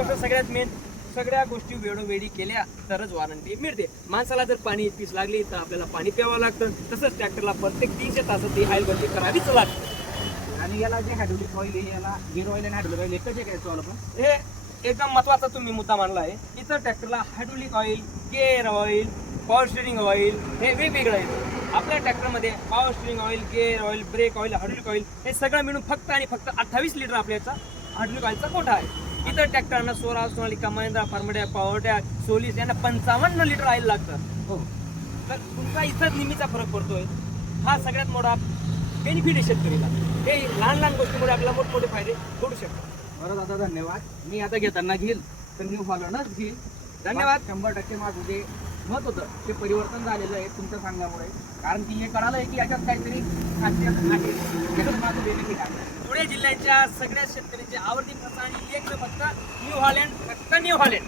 गोष्ट सगळ्यात मेन, सगळ्या गोष्टी वेळोवेळी केल्या तरच वॉरंटी मिळते. माणसाला जर पाणी पीस लागली तर आपल्याला पाणी प्यावं लागतं, तसंच ट्रॅक्टरला प्रत्येक 300 तासात ती ऑइल बदली करावीच लागते. आणि याला जे हायड्रोलिक ऑइल आहे, याला गिअर ऑइल आणि हायड्रोलिक ऑइल एकच आहे का आपण? हे एकदम महत्वाचा तुम्ही मुद्दा मांडला आहे. इतर ट्रॅक्टरला hydraulic oil, gear oil, power steering oil हे वेगवेगळं आहे. आपल्या ट्रॅक्टरमध्ये power steering oil, gear oil, brake oil, hydraulic oil हे सगळं मिळून फक्त आणि फक्त 28 लिटर आपल्याचा हायड्रोलिक ऑइलचा कोठा आहे. इतर ट्रॅक्टरांना स्वराज, सोनालिका, महिंद्रा, फार्मड्या, पॉवरट्रॅक, सोलिस यांना 55 लिटर ऑइल लागतं. हो. तर तुमचा इथंच नेहमीचा फरक पडतोय. हा सगळ्यात मोठा बेनिफिट आहे शेतकरीला. हे लहान लहान गोष्टीमुळे आपल्याला मोठमोठे फायदे होऊ शकतात. बरं दादा, धन्यवाद. मी आता घेताना घेईल तर न्यू हॉलंडच घेईल. धन्यवाद. 100% माझं जे मत होतं ते परिवर्तन झालेलं आहे तुमच्या सांगण्यामुळे. कारण की हे कळालं आहे की याच्यात काहीतरी खासियत आहे. त्याच्यात माझं बेनिफिट आहे. धुळे जिल्ह्याच्या सगळ्या शेतकऱ्यांची आवडती प्रथा आणि एक फक्त न्यू हॉलँड, फक्त न्यू हॉलँड.